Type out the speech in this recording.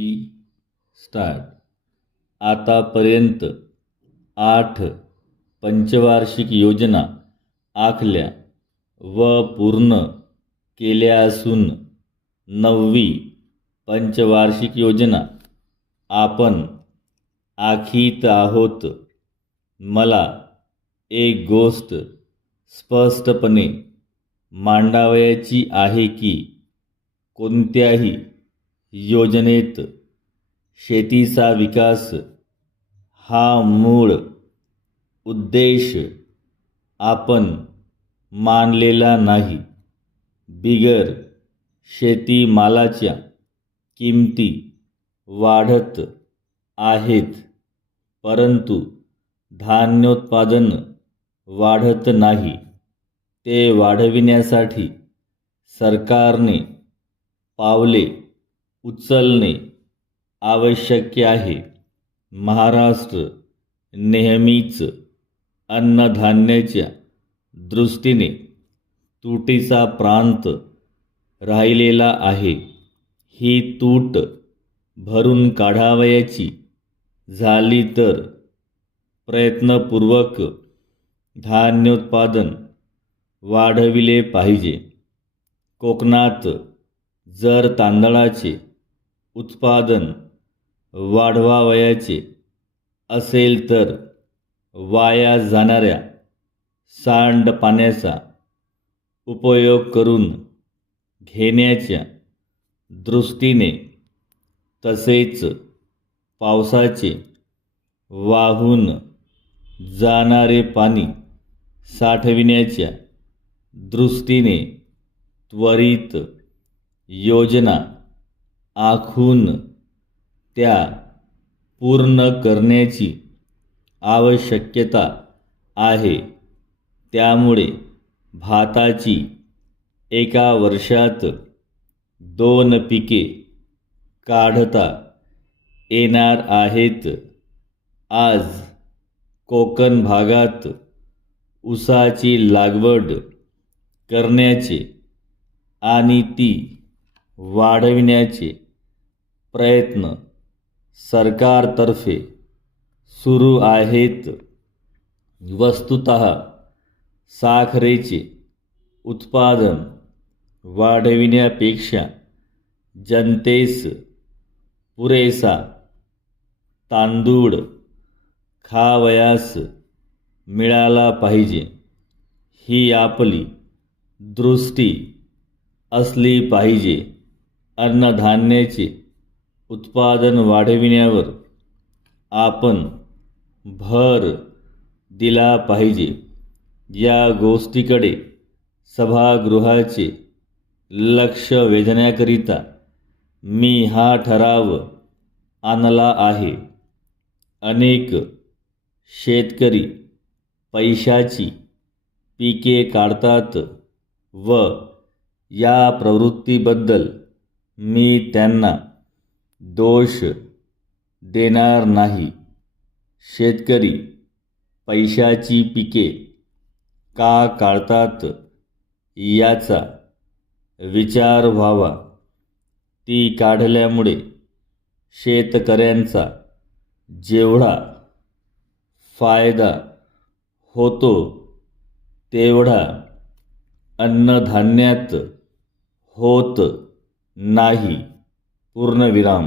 Start. आतापर्यंत 8 पंचवार्षिक योजना आखल्या व पूर्ण केल्या असून 9वी पंचवार्षिक योजना आपण आखीत आहोत. मला एक गोष्ट स्पष्टपणे मांडावयाची आहे की कोणत्याही योजनेत शेतीचा विकास हा मूळ उद्देश आपण मानलेला नाही. बिगर शेतीमालाच्या किमती वाढत आहेत, परंतु धान्योत्पादन वाढत नाही. ते वाढविण्यासाठी सरकारने पावले उचलणे आवश्यक आहे. महाराष्ट्र नेहमीच अन्नधान्याच्या दृष्टीने तुटीचा प्रांत राहिलेला आहे. ही तूट भरून काढावयाची झाली तर प्रयत्नपूर्वक धान्योत्पादन वाढविले पाहिजे. कोकणात जर तांदळाचे उत्पादन वाढवावयाचे असेल तर वाया जाणाऱ्या सांडपाण्याचा उपयोग करून घेण्याच्या दृष्टीने तसेच पावसाचे वाहून जाणारे पाणी साठविण्याच्या दृष्टीने त्वरित योजना आखून त्या पूर्ण करण्याची आवश्यकता आहे. त्यामुळे भाताची एका वर्षात 2 पिके काढता येणार आहेत. आज कोकण भागात ऊसाची लागवड करण्याचे आणि ती वाढविण्याचे प्रयत्न सरकारतर्फे सुरू आहेत. वस्तुतः साखरेचे उत्पादन वाढविण्यापेक्षा जनतेस पुरेसा तांदूळ खावयास मिळाला पाहिजे, ही आपली दृष्टी असली पाहिजे. अन्नधान्याचे उत्पादन वाढविण्यावर आपण भर दिला पाहिजे. या गोष्टीकडे सभागृहाचे लक्ष वेधण्याकरिता मी हा ठराव आणला आहे. अनेक शेतकरी पैशाची पिके काढतात व या प्रवृत्तीबद्दल मी त्यांना दोष देणार नाही. शेतकरी पैशाची पिके का काढतात याचा विचार व्हावा. ती काढल्यामुळे शेतकऱ्यांचा जेवढा फायदा होतो तेवढा अन्नधान्यात होत नाही. पूर्णविराम.